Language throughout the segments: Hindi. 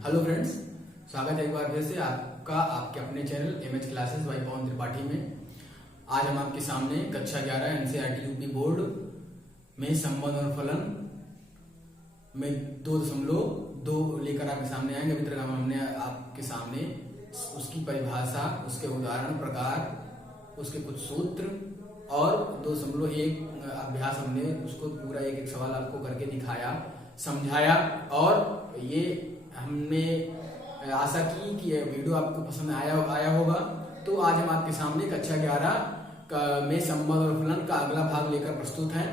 हेलो फ्रेंड्स, स्वागत है एक बार फिर से आपका आपके अपने चैनल एमएच क्लासेस बाय पवन त्रिपाठी में। आज हम आपके सामने कक्षा 11 एनसीईआरटी यूपी बोर्ड में संबंध और फलन में 2.2 लेकर आपके सामने आएंगे। अभी तक हमने आपके सामने उसकी परिभाषा, उसके उदाहरण प्रकार, उसके कुछ सूत्र और 2.1 अभ्यास हमने उसको पूरा एक सवाल आपको करके दिखाया, समझाया। और ये हमने आशा की कि ये वीडियो आपको पसंद आया होगा। तो आज हम आपके सामने कक्षा 11 में संबंध और फलन का अगला भाग लेकर प्रस्तुत हैं।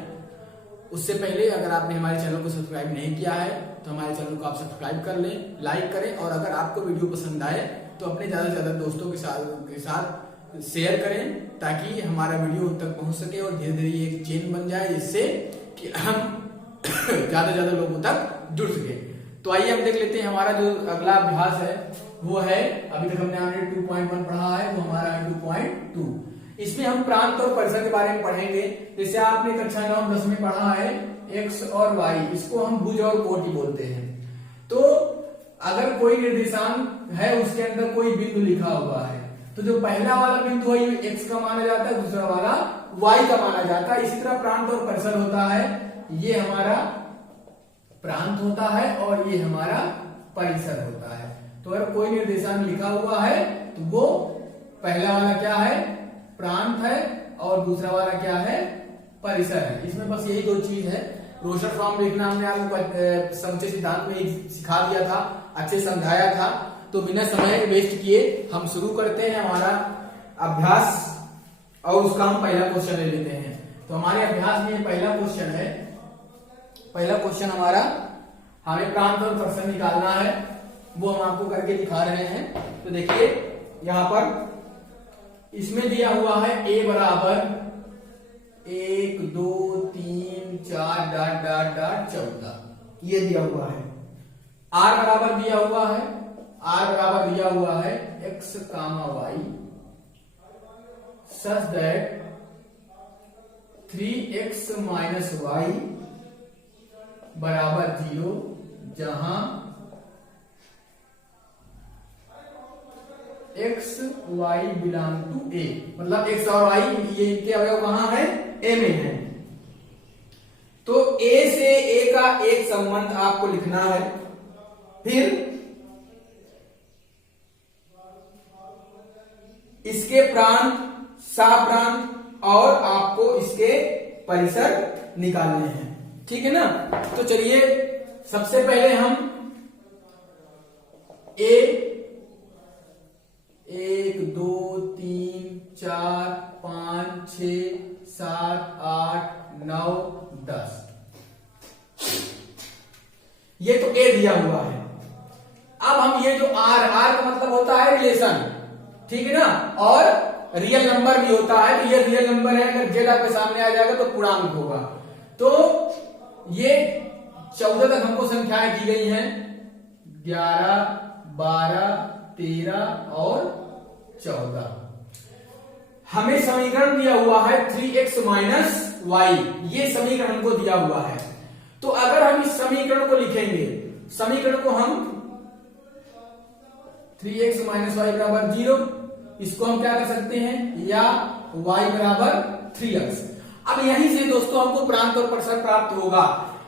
उससे पहले अगर आपने हमारे चैनल को सब्सक्राइब नहीं किया है तो हमारे चैनल को आप सब्सक्राइब कर लें, लाइक करें, और अगर आपको वीडियो पसंद आए तो अपने ज्यादा से ज्यादा दोस्तों के साथ शेयर करें ताकि हमारा वीडियो उन तक पहुंच सके और धीरे धीरे एक चेन बन जाए, जिससे कि हम ज्यादा से ज्यादा लोगों तक जुड़ सके। तो आइए हम देख लेते हैं हमारा जो अगला अभ्यास है वो है, अभी तक हमने 2.1 पढ़ा है, वो हमारा है 2.2। इसमें हम प्रांत और परिसर के बारे में पढ़ेंगे। जैसे आपने कक्षा 9-10 में पढ़ा है एक्स और वाई, इसको हम भुज और कोटि बोलते हैं। तो अगर कोई निर्देशांक है उसके अंदर कोई बिंदु लिखा हुआ है तो जो पहला वाला बिंदु है ये एक्स का माना जाता है, दूसरा वाला वाई का माना जाता है। इसी तरह प्रांत और परिसर होता है, ये हमारा प्रांत होता है और ये हमारा परिसर होता है। तो अगर कोई निर्देशांक लिखा हुआ है तो वो पहला वाला क्या है, प्रांत है, और दूसरा वाला क्या है, परिसर है। इसमें बस यही दो चीज है। रोशर फॉर्म लिखना हमने आपको संचय सिद्धांत में सिखा दिया था, अच्छे समझाया था। तो बिना समय वेस्ट किए हम शुरू करते हैं हमारा अभ्यास, और उसका हम पहला क्वेश्चन ले लेते हैं। तो हमारे अभ्यास में पहला क्वेश्चन है, पहला क्वेश्चन हमारा, हमें प्रांत और परिसर निकालना है, वो हम आपको करके दिखा रहे हैं। तो देखिए यहां पर इसमें दिया हुआ है a बराबर 1 2 3 4 डॉट डॉट डॉट 14, ये दिया हुआ है। r बराबर दिया हुआ है, r बराबर दिया हुआ है x, y such that 3x minus y बराबर 0, जहां x y belong to a, मतलब x और y ये इनके अवयव कहां है, a में है। तो a से a का एक संबंध आपको लिखना है, फिर इसके प्रांत, साप्रांत और आपको इसके परिसर निकालने हैं, ठीक है ना। तो चलिए सबसे पहले हम a 1 2 3 4 5 6 7 8 9 10, ये तो a दिया हुआ है। अब हम ये जो r का मतलब होता है रिलेशन, ठीक है ना, और रियल नंबर भी होता है। तो ये रियल नंबर है, अगर जेड आपके सामने आ जाएगा तो पूर्णांक होगा। तो ये 14 तक हमको संख्याएं दी गई हैं, 11 12 13 और 14। हमें समीकरण दिया हुआ है 3x माइनस वाई, ये समीकरण हमको दिया हुआ है। तो अगर हम इस समीकरण को लिखेंगे, समीकरण को हम 3x माइनस वाई बराबर 0, इसको हम क्या कर सकते हैं, या y बराबर 3x। अब यहीं से दोस्तों हमको प्रांत और परिसर प्राप्त होगा।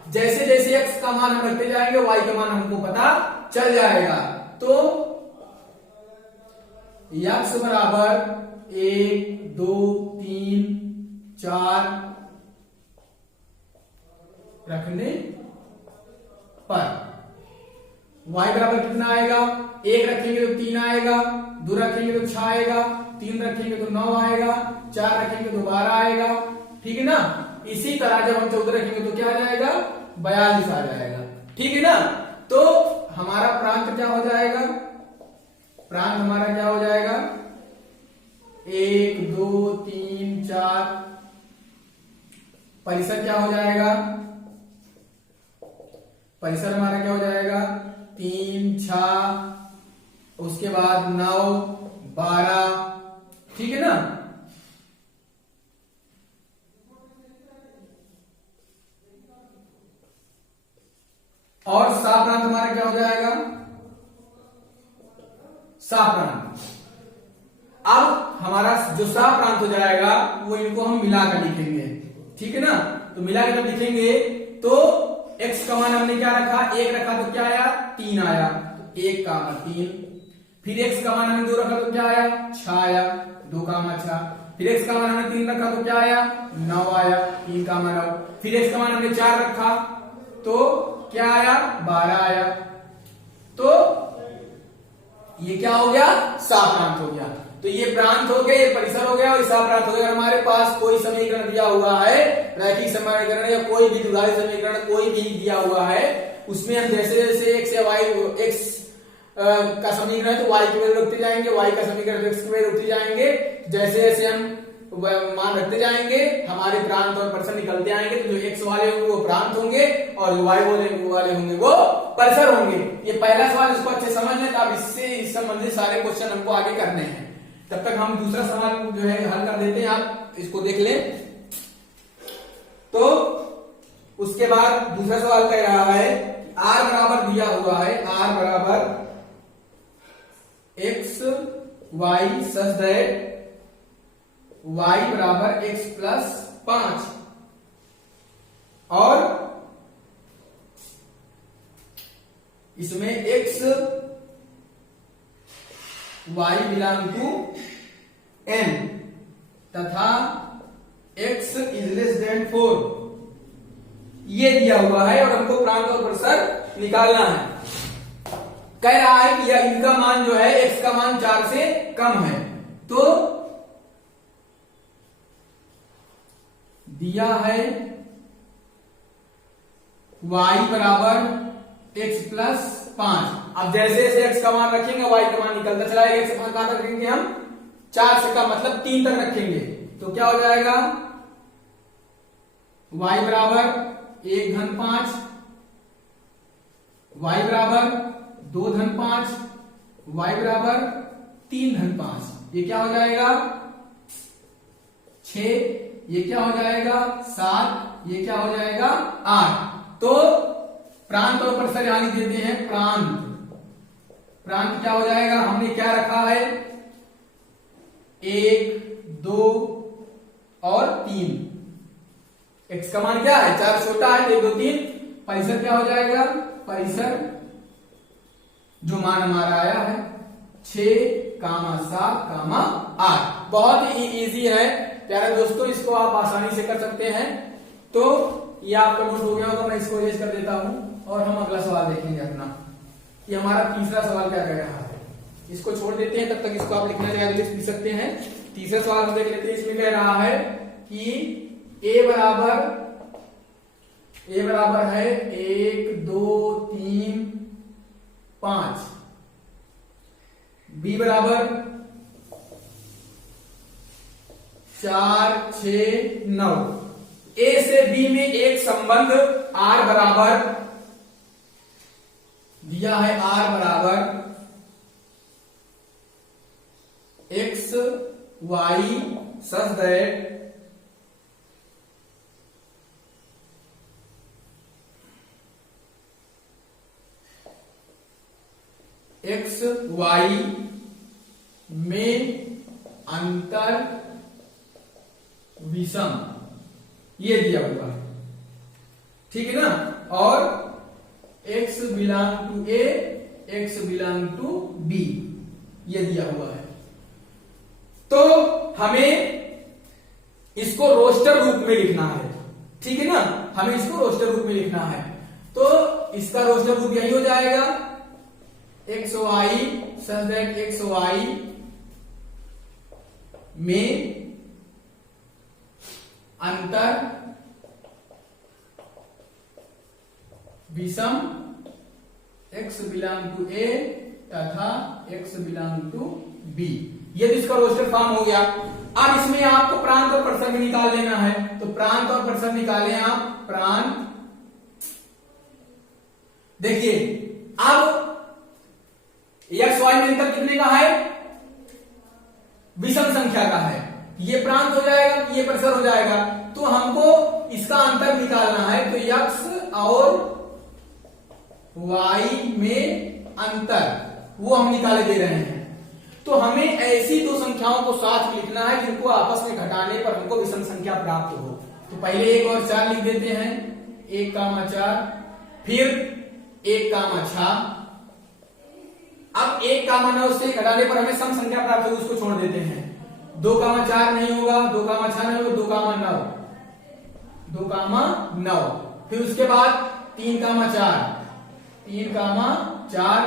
जैसे जैसे x का मान हम रखते जाएंगे y का मान हमको पता चल जाएगा। तो x बराबर 1 2 3 4 रखने पर y बराबर कितना आएगा, 1 रखेंगे तो 3 आएगा, 2 रखेंगे तो 6 आएगा, 3 रखेंगे तो 9 आएगा, 4 रखेंगे तो 12 आएगा, ठीक है ना। इसी तरह जब हम 14 रखेंगे तो क्या आ जाएगा, 42 आ जाएगा, ठीक है ना। तो हमारा प्रांत क्या हो जाएगा, प्रांत हमारा क्या हो जाएगा, 1 2 3 4, परिसर क्या हो जाएगा, परिसर हमारा क्या हो जाएगा, 3 6, उसके बाद 9 12, ठीक है ना। और साप्रांत हमारा क्या हो जाएगा, सप्रांत। अब हमारा जो सप्रांत हो जाएगा वो इनको हम मिलाकर लिखेंगे, ठीक है ना। तो मिलाकर जब लिखेंगे तो x का मान हमने क्या रखा, 1 रखा तो क्या आया, 3 आया, तो 1 का 3। फिर x का मान हमने 2 रखा तो क्या आया, 6 आया, 2 का 6। फिर x का मान हमने 3 रखा तो क्या आया, 9 आया, 3 का 9। फिर x का मान हमने 4 रखा तो क्या आया, 12 आया। तो ये क्या हो गया, सप्रांत हो गया। तो ये प्रांत हो गया, ये परिसर हो गया और सप्रांत हो गया। हमारे पास कोई समीकरण दिया हुआ है, रैखिक समीकरण या कोई भी द्विघात समीकरण कोई भी दिया हुआ है, उसमें हम जैसे जैसे x या y, x का समीकरण है तो y की वैल्यू रखते जाएंगे, y का समीकरण x की वैल्यू रखते जाएंगे। जैसे जैसे हम मान रखते जाएंगे हमारे प्रांत और परिसर निकलते आएंगे। तो जो x वाले होंगे वो प्रांत होंगे और जो y वाले होंगे वो परिसर होंगे। ये पहला सवाल, इसको अच्छे समझ लें, तो अब इससे इस संबंधित सारे क्वेश्चन हमको आगे करने हैं। तब तक हम दूसरा सवाल जो है हल कर देते हैं, आप इसको देख लें। तो उसके बाद दूसरा सवाल कह रहा है r बराबर दिया हुआ है, r बराबर x y such that y बराबर x प्लस 5 और इसमें x y belong to n तथा x इज लेस देन 4 ये दिया हुआ है और हमको प्रांत और परिसर निकालना है। कह रहा है कि यह इनका मान जो है x का मान 4 से कम है। तो दिया है y बराबर x प्लस 5। अब जैसे जैसे x का मान रखेंगे y का मान निकलता चला जाएगा। x का मान कहां तक रखेंगे हम, 4 से कम मतलब 3 तक रखेंगे। तो क्या हो जाएगा, y बराबर 1 धन 5, y बराबर 2 धन 5, y बराबर 3 धन 5। ये क्या हो जाएगा 6, ये क्या हो जाएगा 7, ये क्या हो जाएगा 8। तो प्रांत और परिसर यहां लिख देते हैं। प्रांत क्या हो जाएगा, हमने क्या रखा है 1 2 और 3। x का मान क्या है 4 छोटा है, 1 2 3। परिसर क्या हो जाएगा, परिसर जो मान हमारा आया है 6, 7, 8। बहुत ही इजी है प्यारे दोस्तों, इसको आप आसानी से कर सकते हैं। तो ये आपका नोट हो गया होगा, मैं इसको इरेज कर देता हूं और हम अगला सवाल देखेंगे अपना। ये हमारा तीसरा सवाल क्या कह रहा है, इसको छोड़ देते हैं, तब तक इसको आप लिखना चाहे तो लिख सकते हैं। तीसरा सवाल हम देख लेते हैं। इसमें कह रहा है कि a बराबर है 1 2 3 5, b बराबर 4 6 9। a से b में एक संबंध r बराबर दिया है, r बराबर x y such that x y में अंतर विषम, ये दिया हुआ है, ठीक है ना। और x belong to a, x belong to b, ये दिया हुआ है। तो हमें इसको रोस्टर रूप में लिखना है, ठीक है ना। हमें इसको रोस्टर रूप में लिखना है। तो इसका रोस्टर रूप यही हो जाएगा x y such that x y में अंतर विषम x बिलोंग टू a तथा x बिलोंग टू b। ये तो इसका रोस्टर फॉर्म हो गया। अब इसमें आपको प्रांत और परिसर भी निकाल लेना है। तो प्रांत और परिसर निकालें आप। प्रांत, देखिए अब एक्स वाई में अंतर कितने का है, विषम संख्या का है। ये प्रांत हो जाएगा, ये परिसर हो जाएगा। तो हमको इसका अंतर निकालना है। तो x और y में अंतर वो हम निकाले दे रहे हैं। तो हमें ऐसी दो संख्याओं को साथ में लिखना है जिनको आपस में घटाने पर हमको विषम संख्या प्राप्त हो। तो पहले 1 और 4 लिख देते हैं, 1,4, फिर 1,6। अब 1,9 से घटाने पर हमें सम संख्या प्राप्त होगी, उसको छोड़ देते हैं। 2,4 नहीं होगा, 2,6 नहीं होगा, 2,9, 2,9। फिर उसके बाद 3,4, 3,4,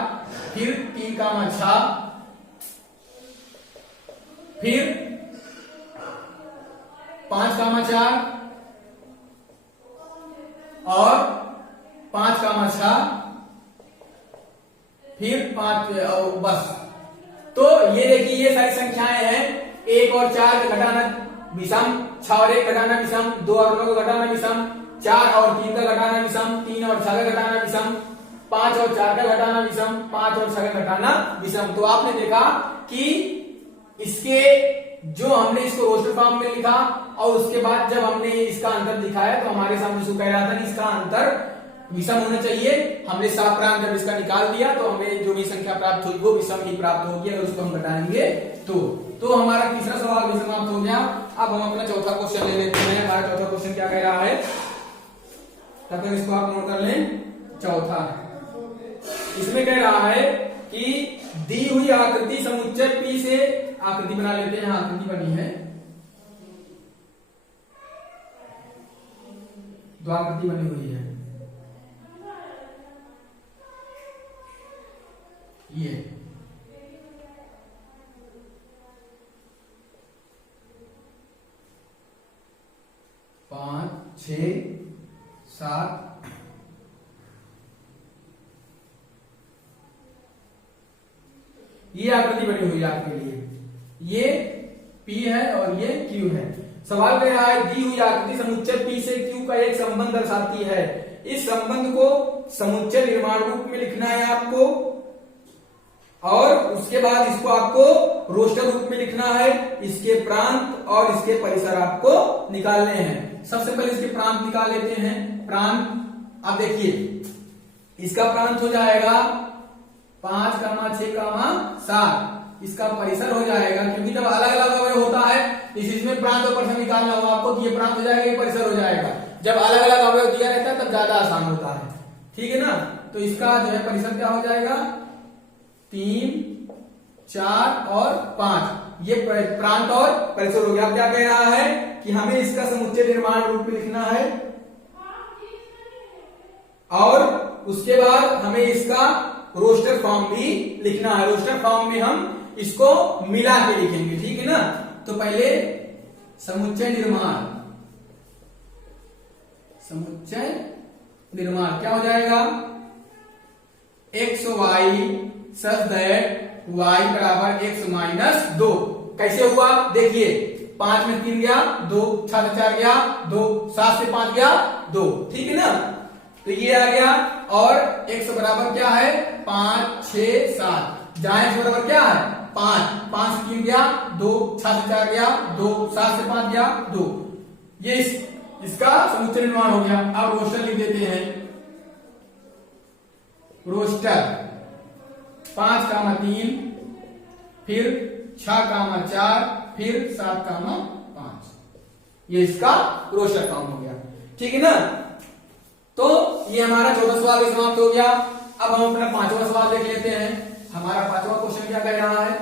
फिर 3,6, फिर 5,4 और 5,6, फिर 5, बस। तो ये देखिए ये सारी संख्याएं हैं। 1 और 4 का घटाना विषम, 6 और 1 घटाना विषम, 2 और 9 का घटाना विषम, 4 और 3 का घटाना विषम, 3 और 6 का घटाना विषम, 5 और 4 का घटाना विषम, 5 और 6 का घटाना विषम। तो आपने देखा कि इसके जो हमने इसको रोस्टर फॉर्म में लिखा और उसके बाद जब हमने इसका अंतर दिखाया तो हमारे सामने इसको कह रहा था कि इसका अंतर विषम होना चाहिए। हमने साफ प्रांत जब इसका निकाल दिया तो हमें जो भी संख्या प्राप्त हुई वो विषम ही प्राप्त होगी अगर उसको हम घटाएंगे तो हमारा तीसरा सवाल भी समाप्त हो गया। अब हम अपना चौथा क्वेश्चन ले लेते हैं। हमारा चौथा क्वेश्चन क्या कह रहा है, तब तक इसको आप नोट कर लें। चौथा इसमें कह रहा है कि दी हुई आकृति समुच्चय P से, आकृति बना लेते हैं, आकृति बनी है, दो आकृति बनी हुई है, ये 5, 6, 7, ये आकृति बनी हुई है आपके लिए। ये P है और ये Q है। सवाल कह रहा है दी हुई आकृति समुच्चय P से Q का एक संबंध दर्शाती है। इस संबंध को समुच्चय निर्माण रूप में लिखना है आपको और उसके बाद इसको आपको रोस्टर रूप में लिखना है। इसके प्रांत और इसके परिसर आपको निकालने हैं। सबसे पहले इसके प्रांत निकाल लेते हैं। प्रांत अब देखिए इसका प्रांत हो जाएगा 5, 6, 7। इसका परिसर हो जाएगा, क्योंकि जब अलग अलग अवयव होता है इसमें प्रांत और परिसर निकालना हो आपको, तो ये प्रांत हो जाएगा, ये परिसर हो जाएगा। जब अलग अलग अवयव दिया रहता है तब ज्यादा आसान होता है, ठीक है ना। तो इसका जो है परिसर क्या हो जाएगा, 3, 4 और 5। ये प्रांत और परिसर हो गया। अब क्या कह रहा है कि हमें इसका समुच्चय निर्माण रूप में लिखना है और उसके बाद हमें इसका रोस्टर फॉर्म भी लिखना है। रोस्टर फॉर्म में हम इसको मिला के लिखेंगे, ठीक है ना। तो पहले समुच्चय निर्माण, समुच्चय निर्माण क्या हो जाएगा, x y such that y बराबर x माइनस 2। कैसे हुआ देखिए, 5 में 3 गया 2, 6 से 4 गया 2, 7 से 5 गया 2, ठीक है ना। तो ये आ गया और x बराबर क्या है 5, 6, 7। जहां x बराबर क्या है 5, 5 से 3 गया 2, 6 से 4 गया 2, 7 से 5 गया 2। ये इसका समुच्चय निर्माण हो गया। अब रोस्टर लिख देते हैं। रोस्टर 5, 3, फिर 6, 4, फिर 7, 5। ये इसका रोस्टर फॉर्म हो गया, ठीक है ना। तो ये हमारा चौथा सवाल भी समाप्त हो गया। अब हम अपना पांचवा सवाल देख लेते हैं। हमारा पांचवा क्वेश्चन क्या कह रहा है,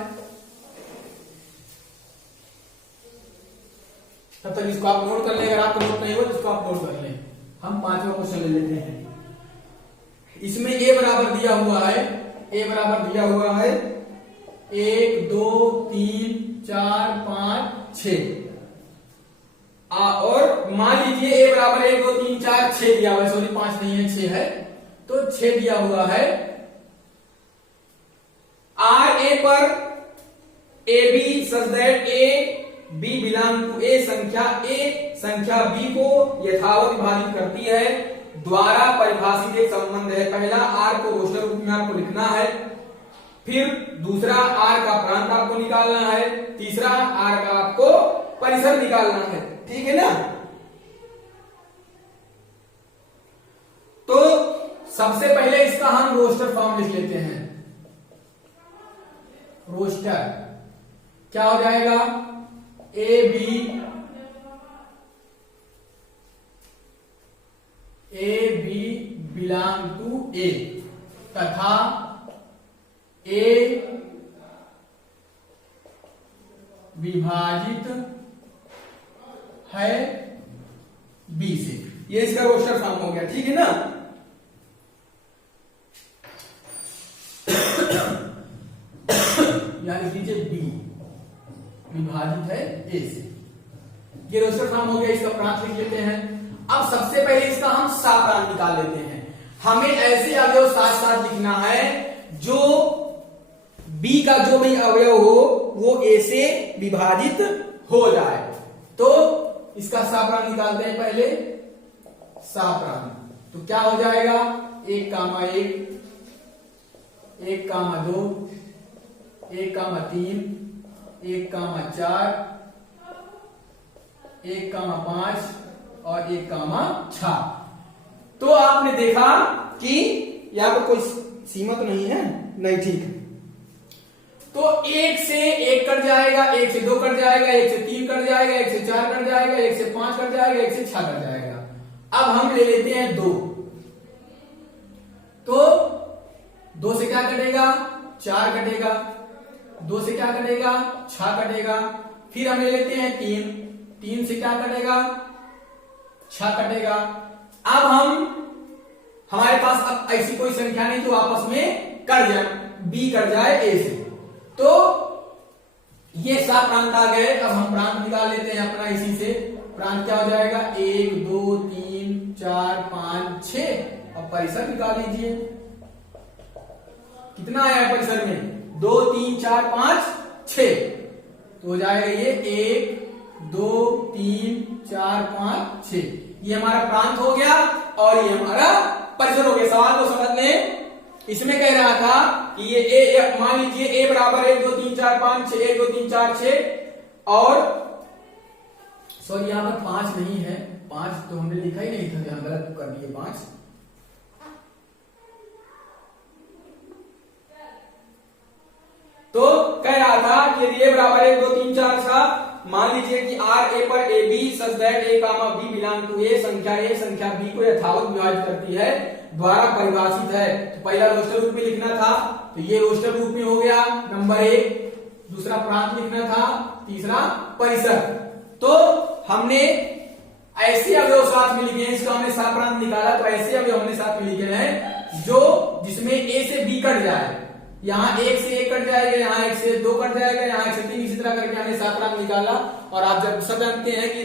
तब तक इसको आप नोट कर लें। अगर आपको नोट नहीं हो तो इसको आप नोट कर लें। हम पांचवा क्वेश्चन ले लेते हैं। इसमें a बराबर दिया हुआ है, a बराबर दिया हुआ है 1, 2, 3, 4, 5, 6। और मान लीजिए a बराबर 1, 2, 3, 4, 6 दिया हुआ है। सॉरी 5 नहीं है 6 है, तो 6 दिया हुआ है। आर ए पर A B such that A B belong to A संख्या बी को यथावत विभाजित करती है द्वारा परिभाषित एक संबंध है। पहला आर को रोस्टर रूप में आपको लिखना है, फिर दूसरा आर का प्रांत आपको निकालना है, तीसरा आर का आपको परिसर निकालना है, ठीक है ना। तो सबसे पहले इसका हम रोस्टर फॉर्म लिख लेते हैं। रोस्टर क्या हो जाएगा, ए बी बिलोंग टू ए तथा ए विभाजित है बी से। ये इसका रोस्टर फॉर्म हो गया, ठीक है ना। यानी लीजिए बी विभाजित है ए से, ये रोस्टर फॉर्म हो गया। इसका प्रांत लिख लेते हैं। अब सबसे पहले इसका हम साप्रांत निकाल लेते हैं। हमें ऐसे अवयव साथ साथ लिखना है जो बी का जो भी अवयव हो वो ए से विभाजित हो जाए। तो इसका साप्रांत निकालते हैं पहले। साप्रांत तो क्या हो जाएगा, 1,1, 1,2, 1,3, 1,4, 1,5 और 1,6। तो आपने देखा कि यहां पर कोई सीमा तो नहीं है, नहीं, ठीक है। तो 1 से 1 कट जाएगा, 1 से 2 कट जाएगा, 1 से 3 कट जाएगा, 1 से 4 कट जाएगा, 1 से 5 कट जाएगा, 1 से 6 कट जाएगा। अब हम ले लेते हैं 2। तो 2 से क्या कटेगा, 4 कटेगा। 2 से क्या कटेगा, 6 कटेगा। फिर हम ले लेते हैं 3। 3 से क्या कटेगा, 6 कटेगा। अब हमारे पास अब ऐसी कोई संख्या नहीं तो आपस में कट जाए, बी कट जाए ए से। तो ये 7 प्रांत आ गए। अब हम प्रांत निकाल लेते हैं अपना इसी से। प्रांत क्या हो जाएगा, 1, 2, 3, 4, 5, 6। अब परिसर निकाल लीजिए, कितना आया है परिसर में, 2, 3, 4, 5, 6। तो हो जाएगा ये 1, 2, 3, 4, 5, 6। ये हमारा प्रांत हो गया और ये हमारा परिसर हो गया। सवाल को समझ लें। इसमें कह रहा था कि ये ए, मान लीजिए ए बराबर 1, 2, 3, 4, 5, 6, 1, 2, 3, 4, 6 और सॉरी यहां पर 5 नहीं है। 5 तो हमने लिखा ही नहीं था, यहां गलत कर दिए 5। तो कह रहा था कि यदि ए बराबर 1, 2, 3, 4, 6, मान लीजिए कि आर ए पर A B such that A comma B belong to A, संख्या ए संख्या बी को यथावत विभाजित करती है, द्वारा परिभाषित है। तो पहला रोस्टर रूप में लिखना था, तो ये रोस्टर रूप में हो गया नंबर 1। दूसरा प्रांत लिखना था, तीसरा परिसर। तो हमने ऐसे अवयव साथ में लिखे हैं, इसका हमने साप्रांत निकाला। तो ऐसे अवयव हमने साथ में लिखे हैं जो जिसमें ए से बी कट जाए। यहाँ 1 से 1 कट जाएगा, यहाँ 1 से 2 कट जाएगा, यहाँ 1 से 3, इसी तरह करके हमने साप्रांत निकाला। और आप जब सब जानते हैं कि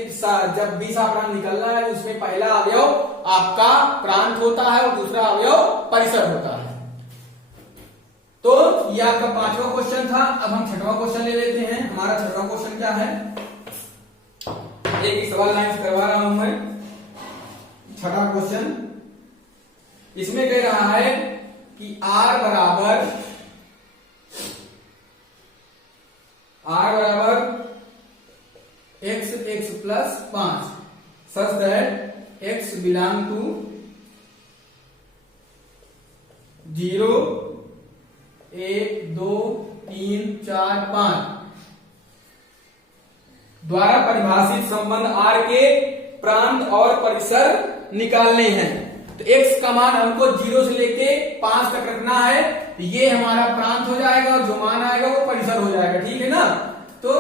जब भी साप्रांत निकलना है उसमें पहला अवयव आपका प्रांत होता है और दूसरा अवयव परिसर होता है। तो ये आपका 5वां क्वेश्चन था। अब हम 6वां क्वेश्चन ले लेते हैं। हमारा 6वां क्वेश्चन क्या है, एक ही सवाल लाइन करवा रहा हूं मैं। 6वां क्वेश्चन इसमें कह रहा है कि R बराबर x plus 5 such that x belong to 0, 1, 2, 3, 4, 5 द्वारा परिभाषित संबंध R के प्रांत और परिसर निकालने हैं। तो x का मान हमको 0 से लेके 5 तक रखना है। ये हमारा प्रांत हो जाएगा और जो मान आएगा वो परिसर हो जाएगा, ठीक है ना। तो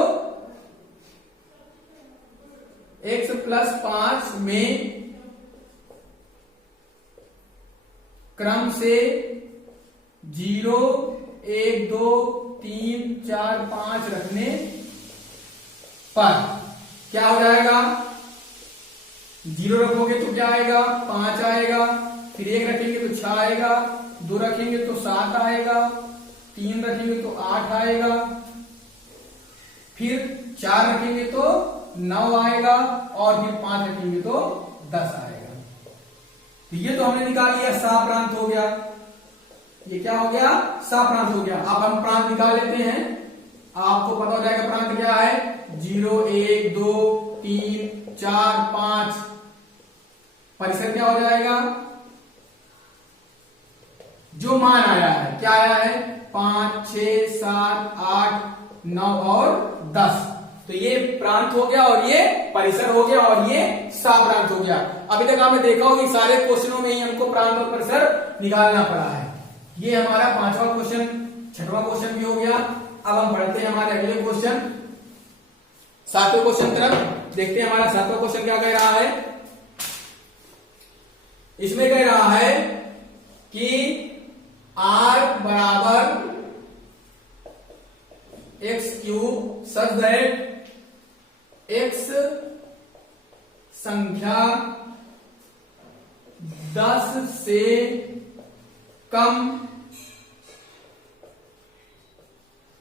x प्लस 5 में क्रम से 0, 1, 2, 3, 4, 5 रखने पर क्या हो जाएगा, 0 रखोगे तो क्या आएगा, 5 आएगा। फिर 1 रखेंगे तो 6 आएगा, 2 रखेंगे तो 7 आएगा, 3 रखेंगे तो 8 आएगा, फिर 4 रखेंगे तो 9 आएगा और फिर 5 रखेंगे तो 10 आएगा। तो ये तो हमने निकाल लिया, साप्रांत हो गया। ये क्या हो गया, साप्रांत हो गया। अब हम प्रांत निकाल लेते हैं, आपको पता हो जाएगा प्रांत क्या है। 0, 1, 2, 3, 4, 5 परिसर क्या हो जाएगा, जो मान आया है क्या आया है, 5, 6, 7, 8, 9 और 10। तो ये प्रांत हो गया और ये परिसर हो गया और ये साप्रांत हो गया। अभी तक आपने देखा होगा सारे क्वेश्चनों में ही हमको प्रांत और परिसर निकालना पड़ा है। ये हमारा 5वां क्वेश्चन, 6वां क्वेश्चन भी हो गया। अब हम पढ़ते हैं हमारे अगले क्वेश्चन 7वें क्वेश्चन तरफ। देखते हैं हमारा 7वां क्वेश्चन क्या कह रहा है। इसमें कह रहा है कि r बराबर x cube such that x संख्या 10 से कम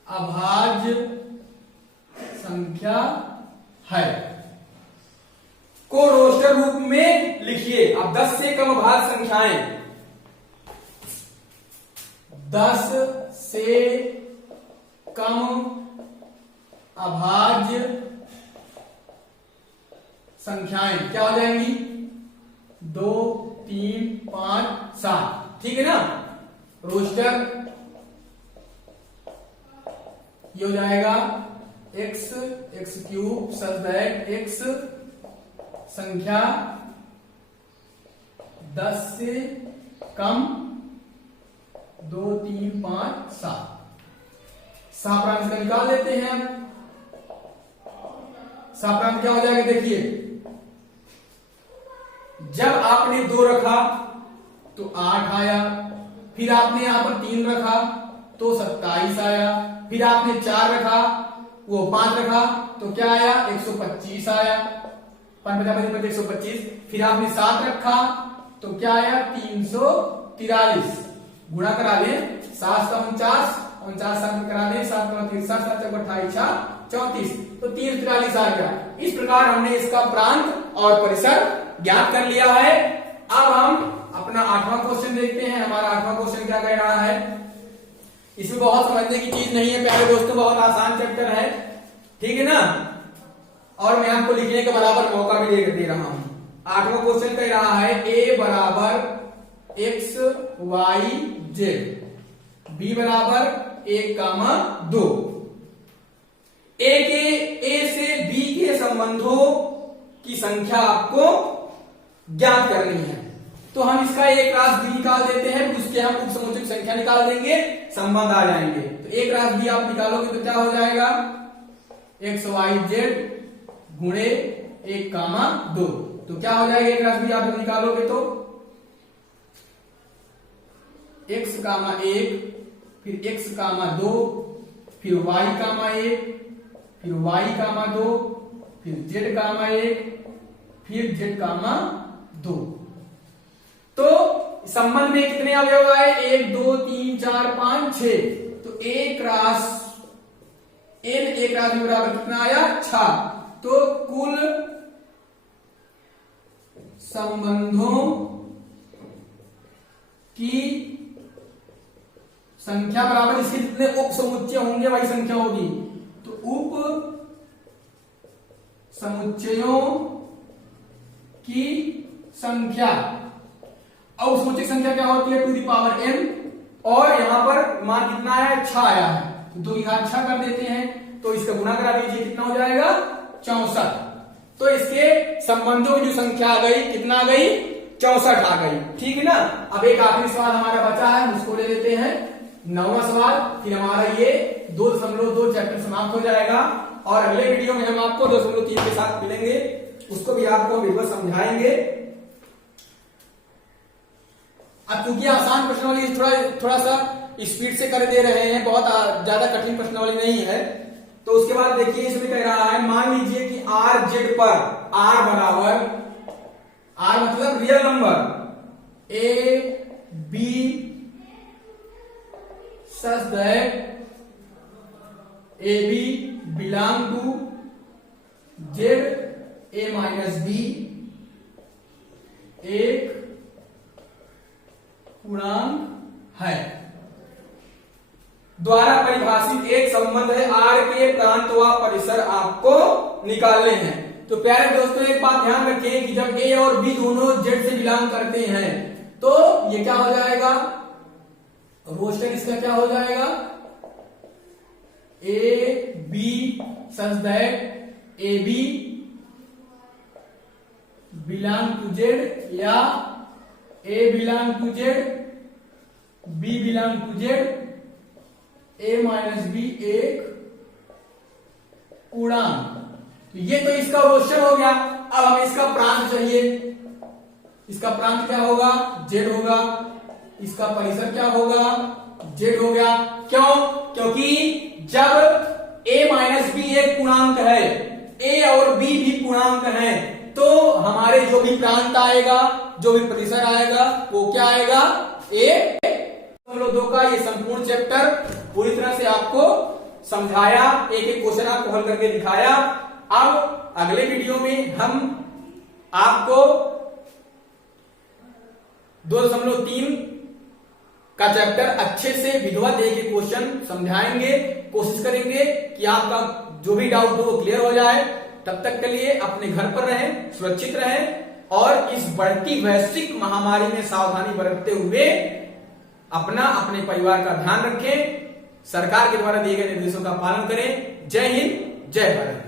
अभाज्य संख्या है को रोस्टर रूप में लिखिए। अब 10 से कम अभाज्य संख्याएं, 10 से कम अभाज्य संख्याएं क्या हो जाएंगी? 2, 3, 5, 7। ठीक है ना। रोस्टर ये हो जाएगा x cube such that x संख्या 10 से कम 2, 3, 5, 7। साप्रांत का निकाल लेते हैं। साप्रांत क्या हो जाएगा? देखिए, जब आपने 2 रखा तो 8 आया, फिर आपने यहां पर 3 रखा तो 27 आया, फिर आपने 4 रखा, वो 5 रखा तो क्या आया? 125 आया। 125। फिर आपने 7 रखा तो क्या आया? 343। गुणा करा लें, 7 का 49, 49 7 करा दें, 7 का 30, 7 7 28 34, तो 343 आ गया। इस प्रकार हमने इसका प्रांत और परिसर ज्ञात कर लिया है। अब हम अपना 8वां क्वेश्चन देखते हैं। हमारा 8वां क्वेश्चन क्या कह रहा है। इसमें बहुत समझने की चीज नहीं है, पहले दोस्तों बहुत आसान चैप्टर है, ठीक है ना। और मैं आपको लिखने के बराबर मौका भी दे रहा हूं। 8वां क्वेश्चन कह रहा है a बराबर x y z, b बराबर 1, 2। ए से b के संबंधों की संख्या आपको ज्ञात करनी है। तो हम इसका एक रास b निकाल देते हैं, उसके हम उपसमुच्चय संख्या निकाल देंगे, संबंध आ जाएंगे। तो एक रास b आप निकालोगे तो क्या हो जाएगा? x y z गुणे 1, 2। तो क्या हो जाएगा? एक रास b आप निकालोगे तो x, 1, फिर x, 2, फिर y, 1, फिर y, 2, फिर z, 1, फिर z, 2। तो संबंध में कितने अवयव आए? 1, 2, 3, 4, 5, 6। तो एक रास n एक रास b बराबर कितना आया? 6। तो कुल संबंधों की संख्या बराबर इसके जितने उप समुच्चय होंगे वही संख्या होगी। तो उप समुच्चयों की संख्या, और समुच्चय संख्या क्या होती है? To the power n। और यहां पर मान कितना है? 6 आया है, तो 2 की घात 6 कर देते हैं। तो इसका गुणा करा दीजिए, कितना हो जाएगा? 64। तो इसके संबंधों की जो संख्या आ गई, कितना आ गई? 64 आ गई। ठीक है ना। अब एक आखिरी सवाल हमारा बचा है, उसको ले लेते हैं, 9वां सवाल। फिर हमारा ये 2.2 चैप्टर समाप्त हो जाएगा और अगले वीडियो में हम आपको 2.3 के साथ मिलेंगे, उसको भी आपको बिल्कुल समझाएंगे। अब क्योंकि आसान प्रश्नावली थोड़ा सा स्पीड से कर दे रहे हैं, बहुत ज्यादा कठिन प्रश्नावली नहीं है। तो उसके बाद देखिए इसमें कह रहा है, मान लीजिए कि r z पर r बराबर, r मतलब real number, a b such that a b belong to z a minus b एक पूर्णांक है द्वारा परिभाषित एक संबंध है। r के प्रांत व परिसर आपको निकालने हैं। तो प्यारे दोस्तों एक बात ध्यान रखिए कि जब a और b दोनों z से बिलोंग करते हैं तो ये क्या हो जाएगा? रोस्टर इसका क्या हो जाएगा? A B such that A B belong to Z या A belong to Z B belong to Z A minus B एक पूर्णांक। तो ये तो इसका क्वेश्चन हो गया। अब हमें इसका प्रांत चाहिए। इसका प्रांत क्या होगा? जेड होगा। इसका परिसर क्या होगा? जेड हो गया। क्यों? क्योंकि जब a माइनस बी एक पूर्णांक है, a और b भी पूर्णांक है, तो हमारे जो भी प्रांत आएगा, जो भी परिसर आएगा, वो क्या आएगा? a। 2 का ये संपूर्ण चैप्टर पूरी तरह से आपको समझाया, एक एक क्वेश्चन आपको हल करके दिखाया। अब अगले वीडियो में हम आपको 2.3 का चैप्टर अच्छे से विधिवत एक एक क्वेश्चन समझाएंगे। कोशिश करेंगे कि आपका जो भी डाउट हो वो क्लियर हो जाए। तब तक के लिए अपने घर पर रहें, सुरक्षित रहें और इस बढ़ती वैश्विक महामारी में सावधानी बरतते हुए अपना अपने परिवार का ध्यान रखें। सरकार के द्वारा दिए गए निर्देशों का पालन करें। जय हिंद, जय भारत।